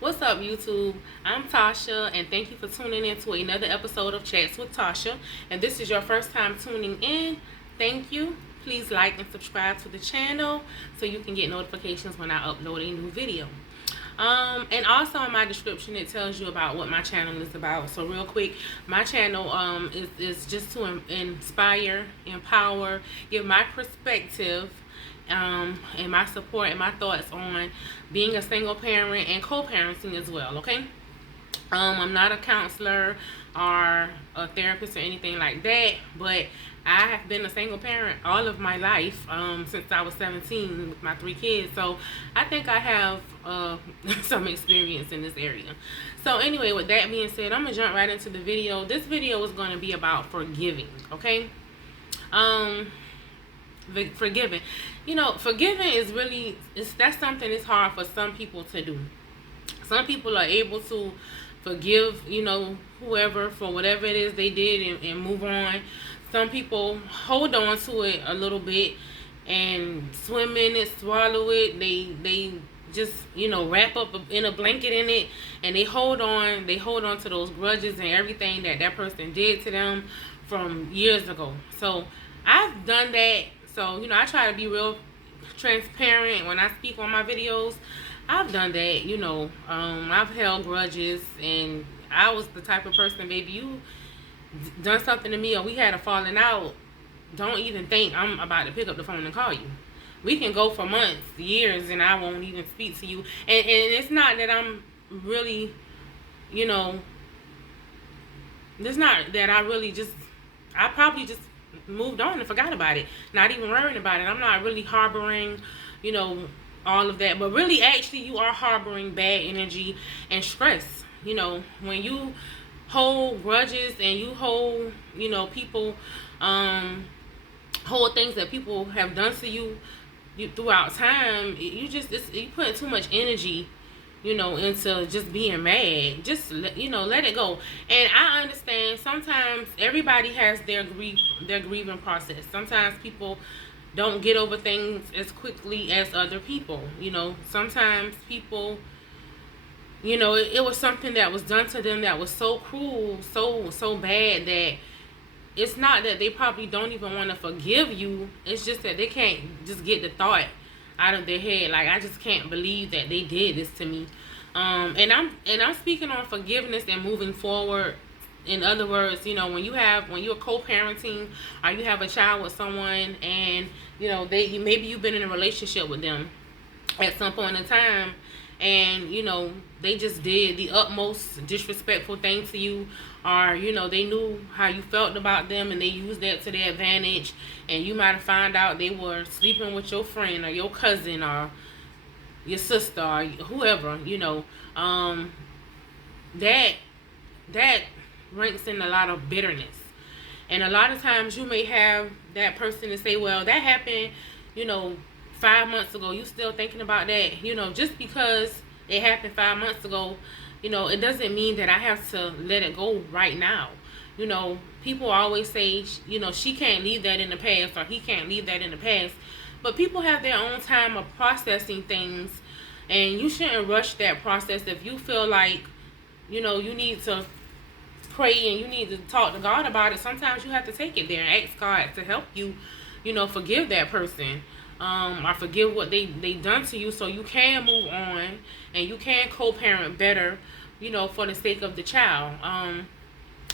What's up, YouTube? I'm Tasha, and thank you for tuning in to another episode of Chats with Tasha. And this is your first time tuning in, thank you. Please like and subscribe to the channel so you can get notifications when I upload a new video. And also in my description, it tells you about what my channel is about. So real quick, my channel is just to inspire, empower, give my perspective, and my support and my thoughts on being a single parent and co-parenting as well. Okay. I'm not a counselor or a therapist or anything like that, but I have been a single parent all of my life, since I was 17 with my 3 kids. So I think I have some experience in this area. So anyway, with that being said, I'm gonna jump right into the video. This video is going to be about forgiving. Okay. Forgiving. Forgiving is really, that's something that's hard for some people to do. Some people are able to forgive, whoever for whatever it is they did and move on. Some people hold on to it a little bit and swim in it, swallow it. They just, wrap up in a blanket in it, and they hold on to those grudges and everything that person did to them from years ago. So I've done that. So, I try to be real transparent when I speak on my videos. I've done that, I've held grudges, and I was the type of person, baby, you done something to me or we had a falling out, don't even think I'm about to pick up the phone and call you. We can go for months, years, and I won't even speak to you. And it's not that I'm really, it's not that I probably just moved on and forgot about it, not even worrying about it. I'm not really harboring, all of that, but really actually you are harboring bad energy and stress. When you hold grudges and you hold, people, hold things that people have done to you throughout time, you put too much energy, into just being mad. Just let it go. And I understand sometimes everybody has their grieving process. Sometimes people don't get over things as quickly as other people. Sometimes people, it was something that was done to them that was so cruel, so bad, that it's not that they probably don't even want to forgive you. It's just that they can't just get the thought out of their head. Like, I just can't believe that they did this to me. And I'm speaking on forgiveness and moving forward. In other words, when you're co-parenting or you have a child with someone, and maybe you've been in a relationship with them at some point in time, and they just did the utmost disrespectful thing to you, or they knew how you felt about them and they used that to their advantage, and you might have found out they were sleeping with your friend or your cousin or your sister or whoever, that ranks in a lot of bitterness. And a lot of times you may have that person to say, well, that happened 5 months ago. You still thinking about that? Just because it happened 5 months ago, it doesn't mean that I have to let it go right now. People always say, she can't leave that in the past, or he can't leave that in the past. But people have their own time of processing things, and you shouldn't rush that process. If you feel like, you need to pray and you need to talk to God about it, sometimes you have to take it there and ask God to help you, forgive that person, or forgive what they done to you, so you can move on and you can co-parent better, for the sake of the child.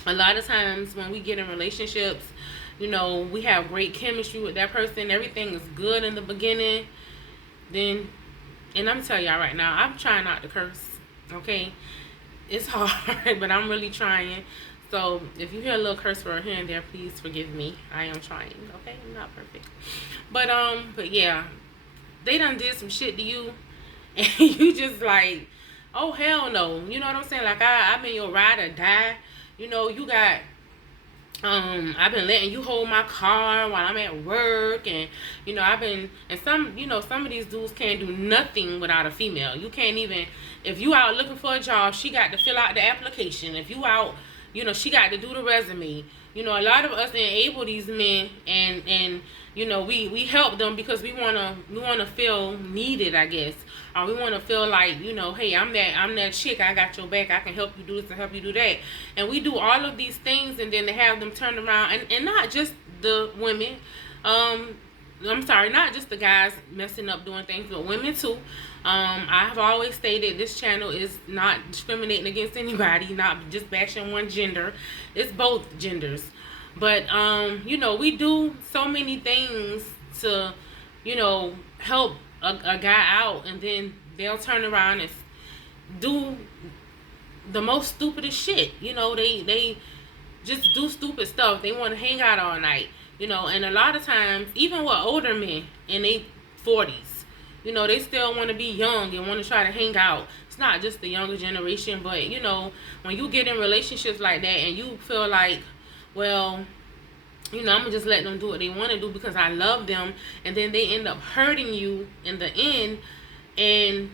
A lot of times when we get in relationships, we have great chemistry with that person, everything is good in the beginning, then, and I'm telling y'all right now, I'm trying not to curse, okay? It's hard, but I'm really trying. So if you hear a little curse word here and there, please forgive me. I am trying, okay? I'm not perfect. But yeah, they done did some shit to you, and you just like, oh hell no. You know what I'm saying? Like, I've been your ride or die. You got, I've been letting you hold my car while I'm at work, and I've been, and some of these dudes can't do nothing without a female. You can't even, if you out looking for a job, she got to fill out the application. If you out, You know, she got to do the resume. You know, a lot of us enable these men, and you know, we help them because we wanna feel needed, I guess, or we wanna feel like, you know, hey, I'm that chick, I got your back, I can help you do this and help you do that, and we do all of these things, and then to have them turn around, and not just the women, I'm sorry, not just the guys messing up doing things, but women too. I have always stated this channel is not discriminating against anybody, not just bashing one gender. It's both genders. But, you know, we do so many things to, you know, help a guy out, and then they'll turn around and do the most stupidest shit. You know, they just do stupid stuff. They want to hang out all night. You know, and a lot of times, even with older men in their 40s, you know, they still want to be young and want to try to hang out. It's not just the younger generation, but, you know, when you get in relationships like that and you feel like, well, you know, I'm going to just let them do what they want to do because I love them, and then they end up hurting you in the end, and,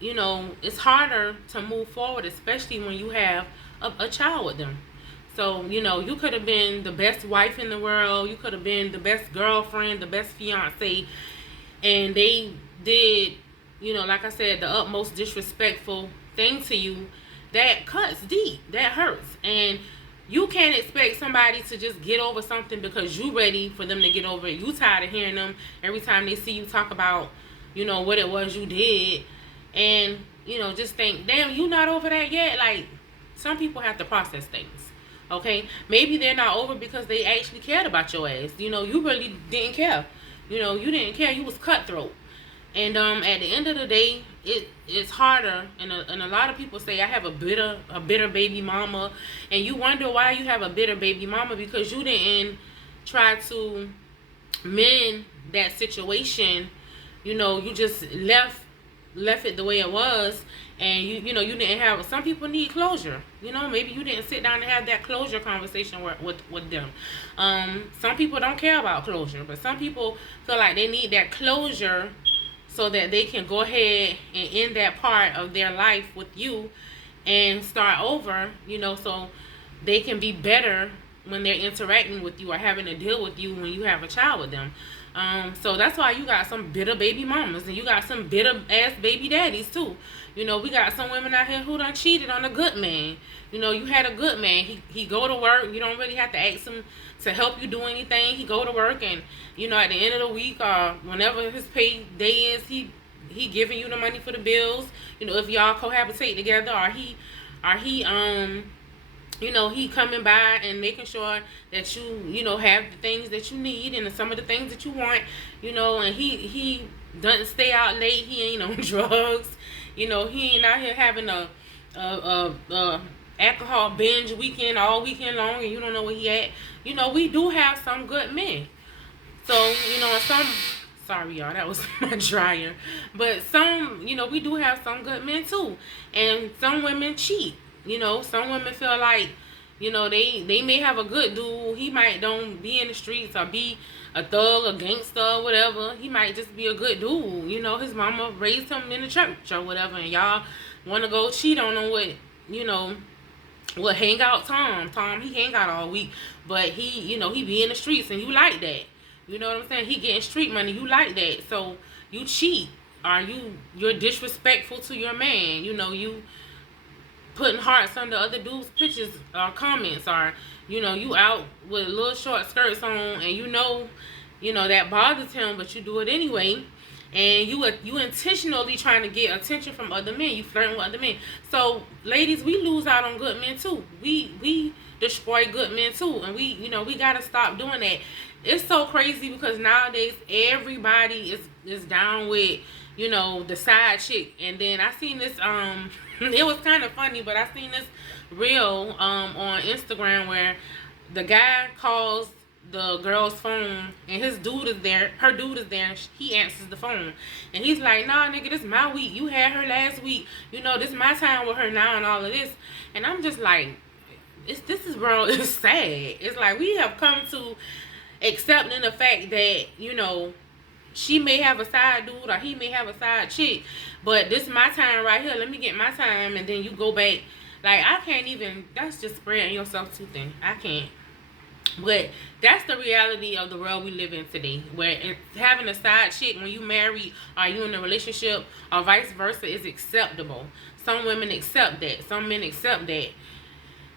you know, it's harder to move forward, especially when you have a child with them. So, you know, you could have been the best wife in the world. You could have been the best girlfriend, the best fiance. And they did, you know, like I said, the utmost disrespectful thing to you. That cuts deep. That hurts. And you can't expect somebody to just get over something because you ready for them to get over it. You tired of hearing them every time they see you talk about, you know, what it was you did. And, you know, just think, damn, you not over that yet? Like, some people have to process things. Okay, maybe they're not over because they actually cared about your ass. You know, you really didn't care. You know, you didn't care. You was cutthroat. And at the end of the day, it's harder. And a lot of people say, I have a bitter baby mama. And you wonder why you have a bitter baby mama, because you didn't try to mend that situation. You know, you just left it the way it was, and you know, you didn't have, some people need closure. You know, maybe you didn't sit down and have that closure conversation with them. Some people don't care about closure, but some people feel like they need that closure so that they can go ahead and end that part of their life with you and start over, you know, so they can be better when they're interacting with you or having to deal with you when you have a child with them. So that's why you got some bitter baby mamas, and you got some bitter ass baby daddies too. You know, we got some women out here who done cheated on a good man. You know, you had a good man. He go to work. You don't really have to ask him to help you do anything. He go to work, and, you know, at the end of the week or whenever his pay day is, he giving you the money for the bills. You know, if y'all cohabitate together, or he you know, he coming by and making sure that you know, have the things that you need and some of the things that you want, you know, and he doesn't stay out late. He ain't on drugs. You know, he ain't out here having a alcohol binge weekend all weekend long, and you don't know where he at. You know, we do have some good men. So, you know, sorry y'all, that was my dryer. But some, you know, we do have some good men too. And some women cheat. You know, some women feel like, you know, they may have a good dude. He might don't be in the streets or be a thug, a gangster, or whatever. He might just be a good dude. You know, his mama raised him in the church or whatever, and y'all want to go cheat on him with, you know, with hang out Tom. Tom, he hang out all week, but he, you know, he be in the streets, and you like that. You know what I'm saying? He getting street money. You like that. So you cheat, or you're disrespectful to your man. You know, you putting hearts under other dudes' pictures or comments, or, you know, you out with little short skirts on, and you know that bothers him, but you do it anyway, and you intentionally trying to get attention from other men. You flirting with other men. So ladies, we lose out on good men too. We destroy good men too, and we gotta stop doing that. It's so crazy because nowadays everybody is down with, you know, the side chick. And then I seen this it was kind of funny, but I seen this reel on Instagram where the guy calls the girl's phone, and his dude is there, her dude is there, and he answers the phone, and he's like, nah, nigga, this my week, you had her last week, you know, this my time with her now, and all of this. And I'm just like, this is, bro, it's sad. It's like we have come to accepting the fact that, you know, she may have a side dude or he may have a side chick, but this is my time right here. Let me get my time, and then you go back Like, I can't even, that's just spreading yourself too thin. I can't. But that's the reality of the world we live in today, where having a side chick when you married or you in a relationship or vice versa is acceptable. Some women accept that. Some men accept that.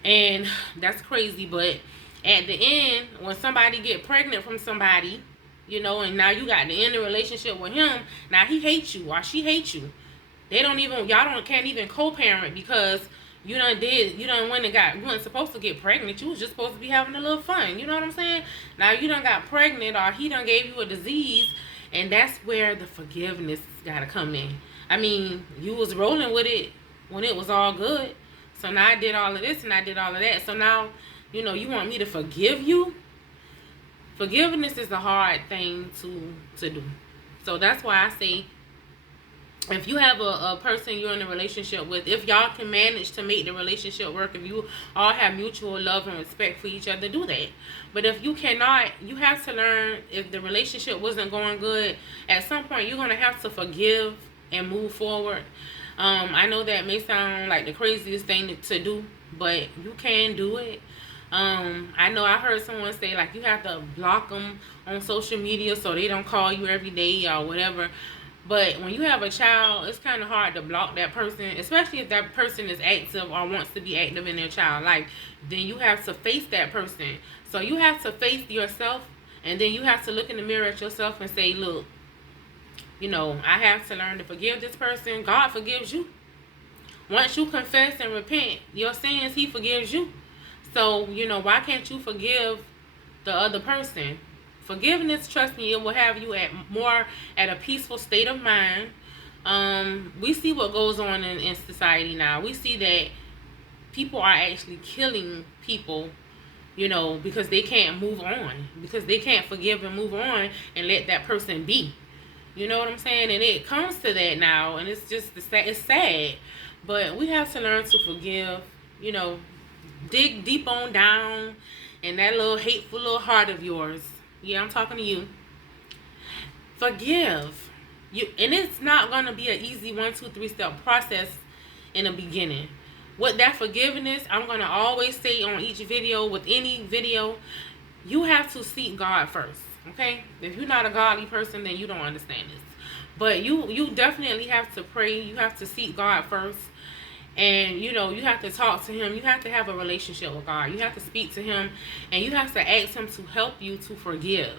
And that's crazy. But at the end, when somebody get pregnant from somebody, you know, and now you got to end a relationship with him, now he hates you or she hates you. They don't even, y'all don't can't even co-parent because you went and got, you weren't supposed to get pregnant. You was just supposed to be having a little fun. You know what I'm saying? Now you done got pregnant or he done gave you a disease, and that's where the forgiveness gotta come in. I mean, you was rolling with it when it was all good. So now I did all of this and I did all of that. So now, you know, you want me to forgive you? Forgiveness is a hard thing to do. So that's why I say, if you have a person you're in a relationship with, if y'all can manage to make the relationship work, if you all have mutual love and respect for each other, do that. But if you cannot, you have to learn, if the relationship wasn't going good, at some point you're going to have to forgive and move forward. I know that may sound like the craziest thing to do, but you can do it. I know I heard someone say, like, you have to block them on social media so they don't call you every day or whatever. But when you have a child, it's kind of hard to block that person, especially if that person is active or wants to be active in their child life. Then you have to face that person. So you have to face yourself, and then you have to look in the mirror at yourself and say, look, you know, I have to learn to forgive this person. God forgives you. Once you confess and repent your sins, he forgives you. So, you know, why can't you forgive the other person? Forgiveness, trust me, it will have you at a peaceful state of mind. We see what goes on in society now. We see that people are actually killing people, you know, because they can't move on, because they can't forgive and move on and let that person be. You know what I'm saying? And it comes to that now, and it's just it's sad. But we have to learn to forgive, you know, dig deep on down in that little hateful little heart of yours. Yeah, I'm talking to you. Forgive. And it's not going to be an easy 1, 2, 3 step process in the beginning. With that forgiveness, I'm going to always say on each video, with any video, you have to seek God first. Okay? If you're not a godly person, then you don't understand this. But you definitely have to pray. You have to seek God first. And, you know, you have to talk to him. You have to have a relationship with God. You have to speak to him. And you have to ask him to help you to forgive.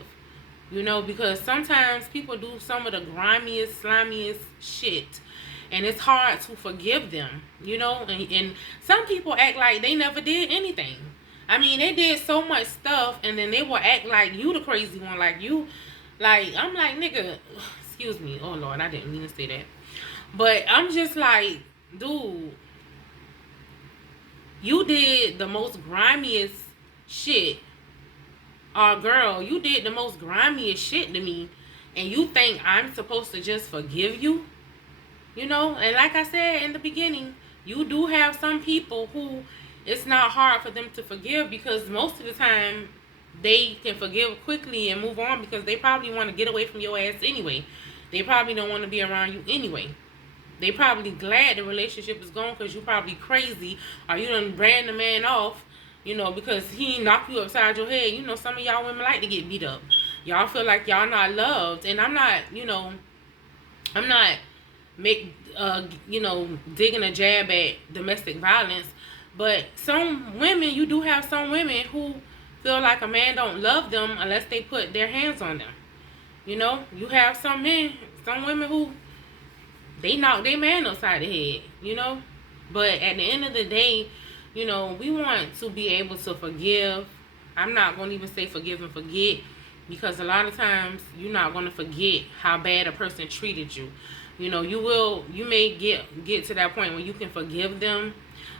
You know, because sometimes people do some of the grimiest, slimiest shit. And it's hard to forgive them. You know, and some people act like they never did anything. I mean, they did so much stuff, and then they will act like you the crazy one. Like, you, like, I'm like, nigga, excuse me. Oh, Lord, I didn't mean to say that. But I'm just like, dude, you did the most grimiest shit. Or girl, you did the most grimiest shit to me, and you think I'm supposed to just forgive you? You know, and like I said in the beginning, you do have some people who it's not hard for them to forgive, because most of the time they can forgive quickly and move on because they probably want to get away from your ass anyway. They probably don't want to be around you anyway. They probably glad the relationship is gone because you probably crazy, or you done ran the man off, you know, because he knocked you upside your head. You know, some of y'all women like to get beat up. Y'all feel like y'all not loved. And I'm not, you know, I'm not you know, digging a jab at domestic violence. But some women, you do have some women who feel like a man don't love them unless they put their hands on them. You know, you have some men, some women who they knock their man upside the head, you know. But at the end of the day, you know, we want to be able to forgive. I'm not going to even say forgive and forget, because a lot of times you're not going to forget how bad a person treated you. You know, you may get to that point where you can forgive them,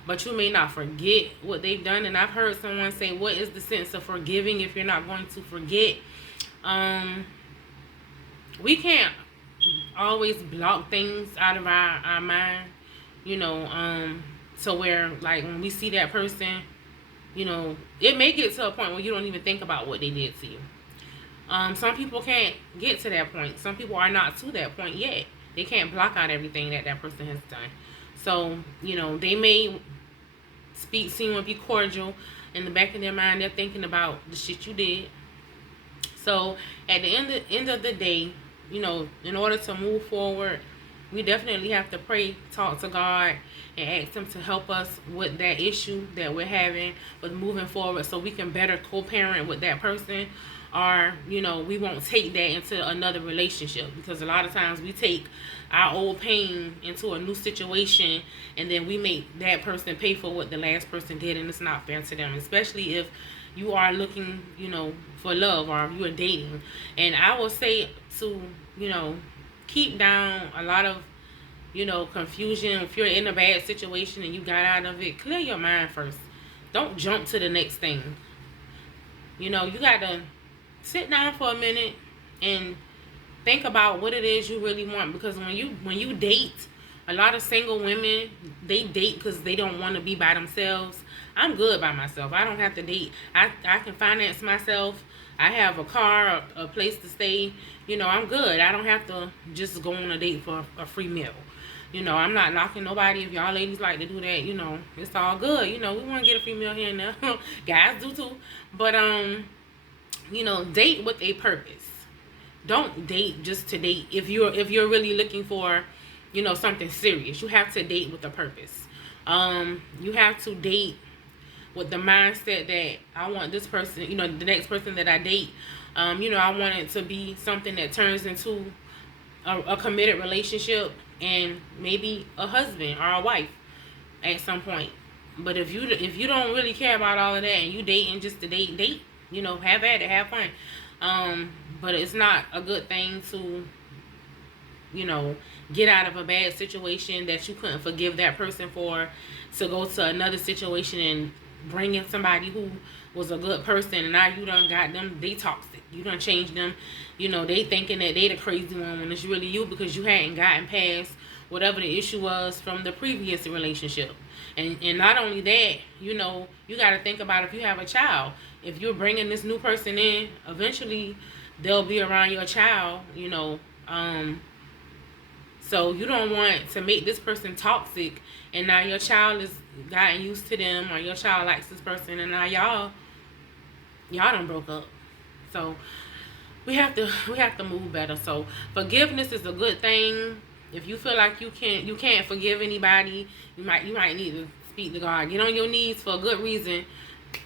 but you may not forget what they've done. And I've heard someone say, what is the sense of forgiving if you're not going to forget? We can't always block things out of our mind, you know, so where, like, when we see that person, you know, it may get to a point where you don't even think about what they did to you. Some people can't get to that point. Some people are not to that point yet. They can't block out everything that person has done. So, you know, they may speak, seem be cordial. In the back of their mind, they're thinking about the shit you did. So at the end of the day, you know, in order to move forward, we definitely have to pray, talk to God, and ask Him to help us with that issue that we're having with moving forward, so we can better co-parent with that person, or, you know, we won't take that into another relationship, because a lot of times we take our old pain into a new situation, and then we make that person pay for what the last person did, and it's not fair to them, especially if you are looking, you know, for love, or if you are dating. And I will say to, you know, keep down a lot of, you know, confusion. If you're in a bad situation and you got out of it, clear your mind first. Don't jump to the next thing. You know, you got to sit down for a minute and think about what it is you really want. Because when you date, a lot of single women, they date because they don't want to be by themselves. I'm good by myself. I don't have to date. I can finance myself. I have a car, a place to stay. You know, I'm good. I don't have to just go on a date for a free meal. You know, I'm not knocking nobody. If y'all ladies like to do that, you know, it's all good. You know, we want to get a free meal here and there. Guys do too. But, you know, date with a purpose. Don't date just to date. If you're really looking for, you know, something serious, you have to date with a purpose. You have to date with the mindset that I want this person, you know, the next person that I date, you know, I want it to be something that turns into a committed relationship, and maybe a husband or a wife at some point. But if you don't really care about all of that, and you dating just to date, you know, have at it, have fun. But it's not a good thing to, you know, get out of a bad situation that you couldn't forgive that person for, to go to another situation and bring in somebody who was a good person, and now you done got them, they toxic. You done changed them. You know, they thinking that they the crazy one when it's really you, because you hadn't gotten past whatever the issue was from the previous relationship. And not only that, you know, you got to think about if you have a child. If you're bringing this new person in, eventually they'll be around your child, you know. So you don't want to make this person toxic, and now your child has gotten used to them, or your child likes this person, and now y'all done broke up. So we have to move better. So forgiveness is a good thing. If you feel like you can't forgive anybody, you might need to speak to God. Get on your knees for a good reason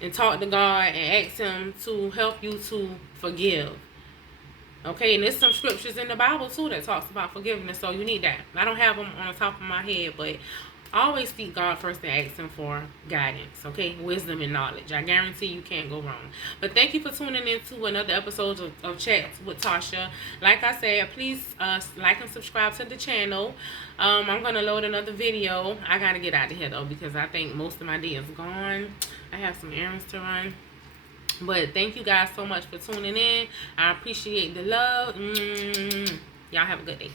and talk to God and ask Him to help you to forgive. Okay, and there's some scriptures in the Bible too that talks about forgiveness, so you need that. I don't have them on the top of my head, but always seek God first and ask Him for guidance, okay? Wisdom and knowledge. I guarantee you can't go wrong. But thank you for tuning in to another episode of Chats with Tasha. Like I said, please like and subscribe to the channel. I'm going to load another video. I got to get out of here, though, because I think most of my day is gone. I have some errands to run. But thank you guys so much for tuning in. I appreciate the love. Y'all have a good day.